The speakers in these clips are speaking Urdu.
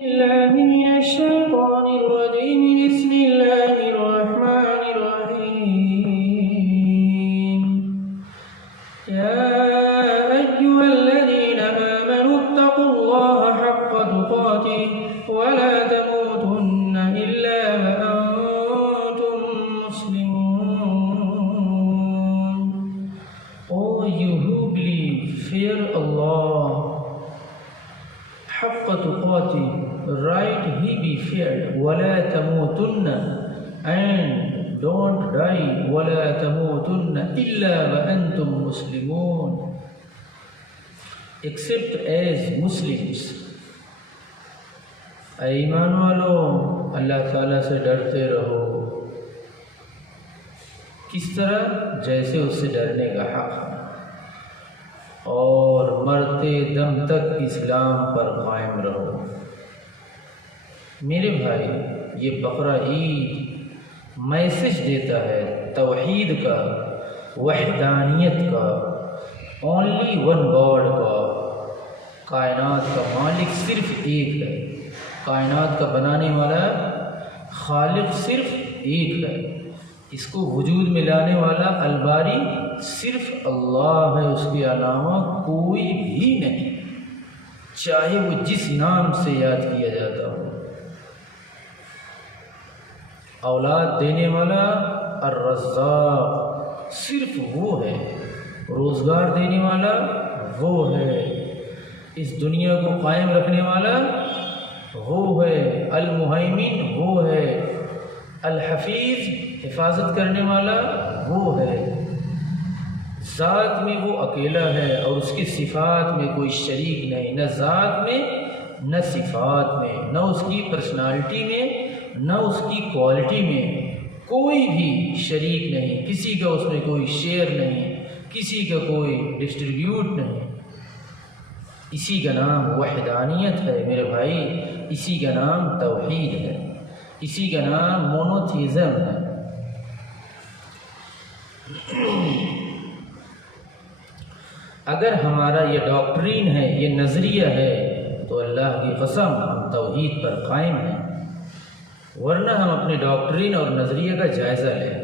الله من الشيطان الرجيم. بسم الله الرحمن الرحيم. يا أيها الذين آمنوا اتقوا الله حق تقاته ولا تموتن إلا وأنتم مسلمون. Oh, you who believe, fear Allah. حق تقاته, right he be feared. ولا تموتن, and don't die. ولا تموتن إلا وأنتم مسلمون, except as Muslims. اے ایمان والو, اللہ تعالیٰ سے ڈرتے رہو. کس طرح؟ جیسے اس سے ڈرنے کا حق ہے, اور مرتے دم تک اسلام پر قائم رہو. میرے بھائی, یہ بقرہ عید میسج دیتا ہے توحید کا, وحدانیت کا, اونلی ون گاڈ کا. کائنات کا مالک صرف ایک ہے, کائنات کا بنانے والا خالق صرف ایک ہے, اس کو وجود میں لانے والا الباری صرف اللہ ہے, اس کے علاوہ کوئی بھی نہیں, چاہے وہ جس نام سے یاد کیا جاتا ہو. اولاد دینے والا الرزاق صرف وہ ہے, روزگار دینے والا وہ ہے, اس دنیا کو قائم رکھنے والا وہ ہے, المہیمن وہ ہے, الحفیظ حفاظت کرنے والا وہ ہے. ذات میں وہ اکیلا ہے اور اس کی صفات میں کوئی شریک نہیں, نہ ذات میں نہ صفات میں, نہ اس کی پرسنالٹی میں نہ اس کی کوالٹی میں کوئی بھی شریک نہیں, کسی کا اس میں کوئی شیئر نہیں, کسی کا کوئی ڈسٹریبیوٹ نہیں. اسی کا نام وحدانیت ہے میرے بھائی, اسی کا نام توحید ہے, اسی کا نام مونوتھیزم ہے. اگر ہمارا یہ ڈاکٹرین ہے, یہ نظریہ ہے, تو اللہ کی قسم ہم توحید پر قائم ہیں, ورنہ ہم اپنے ڈاکٹرین اور نظریہ کا جائزہ لیں.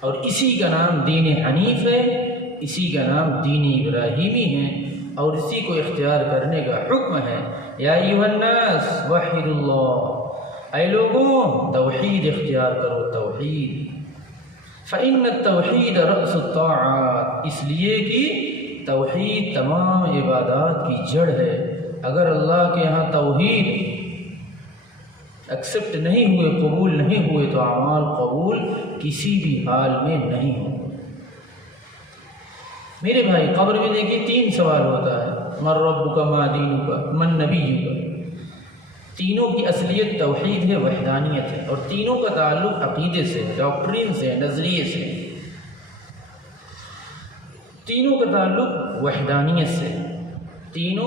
اور اسی کا نام دین حنیف ہے, اسی کا نام دین ابراہیمی ہے, اور اسی کو اختیار کرنے کا حکم ہے. یا ایھا الناس وحدوا اللہ, اے لوگوں توحید اختیار کرو, توحید. فإن التوحید رأس الطاعات, اس لیے کہ توحید تمام عبادات کی جڑ ہے. اگر اللہ کے ہاں توحید ایکسیپٹ نہیں ہوئے, قبول نہیں ہوئے, تو اعمال قبول کسی بھی حال میں نہیں ہوں. میرے بھائی, قبر میں دیکھیے 3 سوال ہوتا ہے, من ربک, ما دینک, من نبیک. تینوں کی اصلیت توحید ہے, وحدانیت ہے, اور تینوں کا تعلق عقیدے سے, ڈاکٹرین سے, نظریے سے. تینوں کا تعلق وحدانیت سے. تین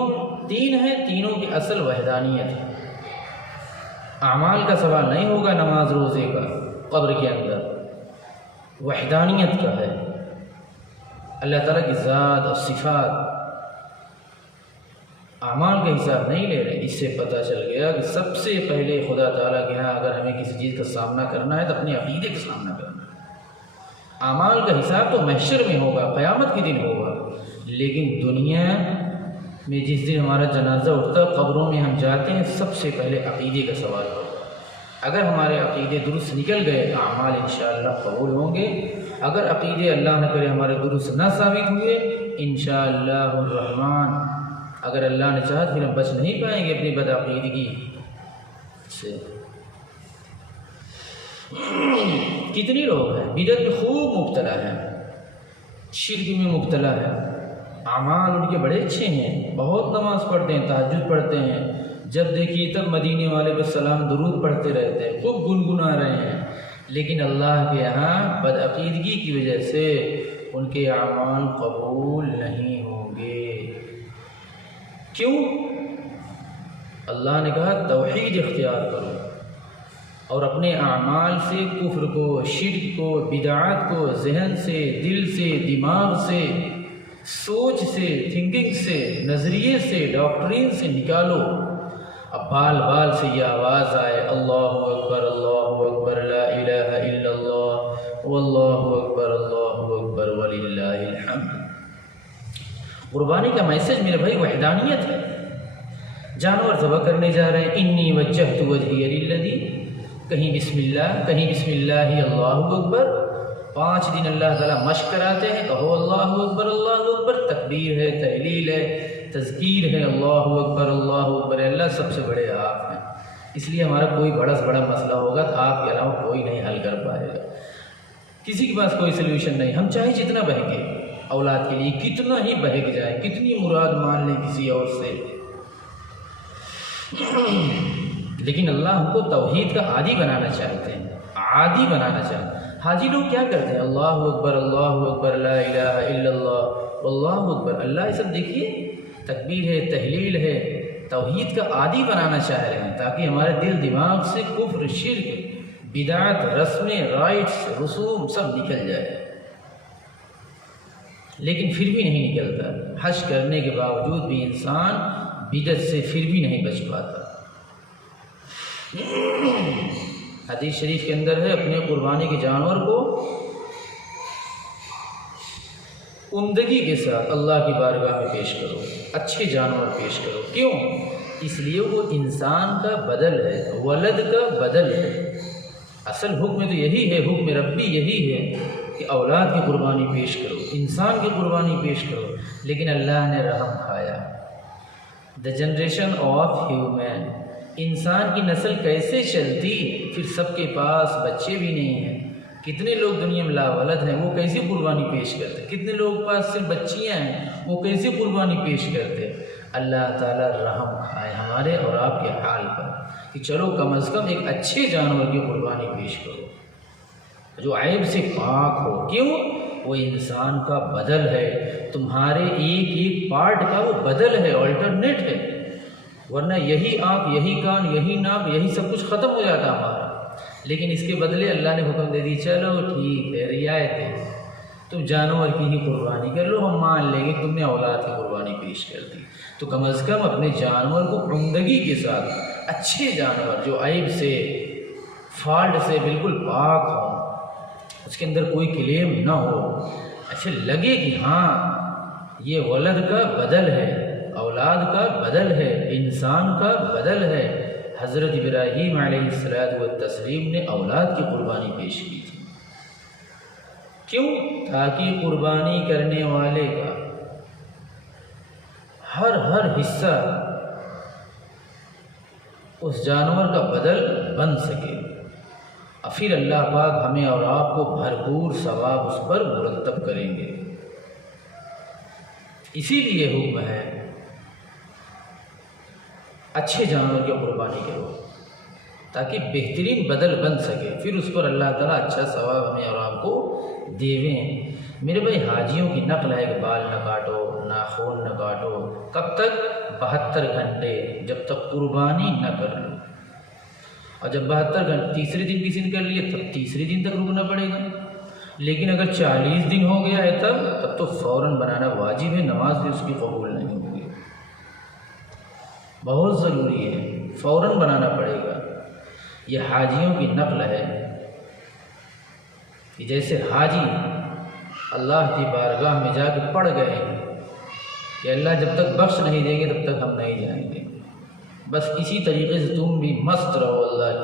ہیں, تینوں کی اصل وحدانیت ہے. اعمال کا سوال نہیں ہوگا, نماز روزے کا قبر کے اندر, وحدانیت کا ہے. اللہ تعالیٰ کی ذات اور صفات, اعمال کا حساب نہیں لے رہے. اس سے پتہ چل گیا کہ سب سے پہلے خدا تعالیٰ کے ہاں اگر ہمیں کسی چیز کا سامنا کرنا ہے تو اپنے عقیدے کا سامنا کرنا ہے. اعمال کا حساب تو محشر میں ہوگا, قیامت کے دن ہوگا, لیکن دنیا میں جس دن ہمارا جنازہ اٹھتا, قبروں میں ہم جاتے ہیں, سب سے پہلے عقیدے کا سوال ہوگا. اگر ہمارے عقیدے درست نکل گئے, اعمال انشاءاللہ قبول ہوں گے. اگر عقیدے اللہ نہ کرے ہمارے درست نہ ثابت ہوئے, انشاءاللہ الرحمن, اگر اللہ نے چاہا پھر ہم بچ نہیں پائیں گے اپنی بدعقیدگی سے. کتنی لوگ ہیں بدعت میں خوب مبتلا ہیں, شرک میں مبتلا ہے, اعمال ان کے بڑے اچھے ہیں, بہت نماز پڑھتے ہیں, تہجد پڑھتے ہیں, جب دیکھیے تب مدینے والے پر سلام درود پڑھتے رہتے ہیں, خوب گنگنا رہے ہیں, لیکن اللہ کے یہاں بدعقیدگی کی وجہ سے ان کے اعمال قبول نہیں ہوں گے. کیوں؟ اللہ نے کہا توحید اختیار کرو, اور اپنے اعمال سے کفر کو, شرک کو, بدعات کو ذہن سے, دل سے, دماغ سے, سوچ سے, تھنکنگ سے, نظریے سے, ڈاکٹرین سے نکالو اب بال بال سے یہ آواز آئے اللہ اکبر لا الہ الا اللہ واللہ اکبر وللہ الحمد۔ قربانی کا میسج میرے بھائی وحدانیت ہے۔ جانور ذبح کرنے جا رہے ہیں، انی وجہت وجہی للذی، کہیں بسم اللہ اللہ اکبر، 5 دن اللہ تعالیٰ مشق کراتے ہیں، کہو اللہ اکبر، تکبیر ہے، تحلیل ہے، تذکیر ہے، اللہ اکبر، اللہ سب سے بڑے آپ ہیں، اس لیے ہمارا کوئی بڑا سے بڑا مسئلہ ہوگا تو آپ کے علاوہ کوئی نہیں حل کر پائے گا، کسی کے پاس کوئی سلوشن نہیں۔ ہم چاہے جتنا بہکے اولاد کے لیے، کتنا ہی بہک جائے، کتنی مراد مان لیں کسی اور سے، لیکن اللہ ہم کو توحید کا عادی بنانا چاہتے ہیں، عادی بنانا چاہتے ہیں۔ حاجی لوگ کیا کرتے ہیں؟ اللہ اکبر لا الہ الا اللہ واللہ اکبر، اللہ یہ سب دیکھیے تکبیر ہے، تحلیل ہے، توحید کا عادی بنانا چاہ رہے ہیں تاکہ ہمارے دل دماغ سے کفر، شرک، بدعت، رسمیں، رائٹس، رسوم سب نکل جائے، لیکن پھر بھی نہیں نکلتا۔ حج کرنے کے باوجود بھی انسان بدعت سے پھر بھی نہیں بچ پاتا۔ حدیث شریف کے اندر ہے اپنے قربانی کے جانور کو عمدگی کے ساتھ اللہ کی بارگاہ میں پیش کرو، اچھے جانور پیش کرو۔ کیوں؟ اس لیے وہ انسان کا بدل ہے، ولد کا بدل ہے۔ اصل حکم تو یہی ہے، حکم ربی یہی ہے کہ اولاد کی قربانی پیش کرو، انسان کی قربانی پیش کرو، لیکن اللہ نے رحم کھایا۔ دا جنریشن آف ہیومن، انسان کی نسل کیسے چلتی، پھر سب کے پاس بچے بھی نہیں ہیں، کتنے لوگ دنیا میں لاولد ہیں، وہ کیسے قربانی پیش کرتے، کتنے لوگوں کے پاس صرف بچیاں ہیں، وہ کیسے قربانی پیش کرتے۔ اللہ تعالیٰ رحم کھائے ہمارے اور آپ کے حال پر کہ چلو کم از کم ایک اچھے جانور کی قربانی پیش کرو جو عیب سے پاک ہو۔ کیوں؟ وہ انسان کا بدل ہے، تمہارے ایک ایک پارٹ کا وہ بدل ہے، آلٹرنیٹ ہے، ورنہ یہی آنکھ، یہی کان، یہی ناک، یہی سب کچھ ختم ہو جاتا ہمارا، لیکن اس کے بدلے اللہ نے حکم دے دی چلو ٹھیک ہے، رعایت ہے، تم جانور کی ہی قربانی کر لو، ہم مان لیں گے تم نے اولاد کی قربانی پیش کر دی۔ تو کم از کم اپنے جانور کو عمدگی کے ساتھ، اچھے جانور جو عیب سے، فالٹ سے بالکل پاک ہوں، اس کے اندر کوئی کلیم نہ ہو، ایسے لگے کہ ہاں یہ ولد کا بدل ہے، اولاد کا بدل ہے، انسان کا بدل ہے۔ حضرت ابراہیم علیہ السلام نے اولاد کی قربانی پیش کی تھی۔ کیوں؟ تاکہ قربانی کرنے والے کا ہر حصہ اس جانور کا بدل بن سکے، اور پھر اللہ پاک ہمیں اور آپ کو بھرپور ثواب اس پر مرتب کریں گے۔ اسی لیے حکم ہے اچھے جانور کی قربانی کرو تاکہ بہترین بدل بن سکے، پھر اس پر اللہ تعالیٰ اچھا ثواب ہمیں اور آپ کو دیویں۔ میرے بھائی حاجیوں کی نقل ہے کہ بال نہ کاٹو، ناخن نہ کاٹو، کب تک؟ 72 گھنٹے، جب تک قربانی نہ کر لو، اور جب 72 گھنٹے تیسرے دن کسی نے کر لیے تب تیسرے دن تک رکنا پڑے گا، لیکن اگر 40 دن ہو گیا ہے تب تو فوراً بنانا واجب ہے، نماز بھی اس کی قبول نہیں ہوگی، بہت ضروری ہے، فوراً بنانا پڑے گا۔ یہ حاجیوں کی نقل ہے کہ جیسے حاجی اللہ کی بارگاہ میں جا کے پڑ گئے کہ اللہ جب تک بخش نہیں دیں گے تب تک ہم نہیں جائیں گے، بس اسی طریقے سے تم بھی مست رہو اللہ کی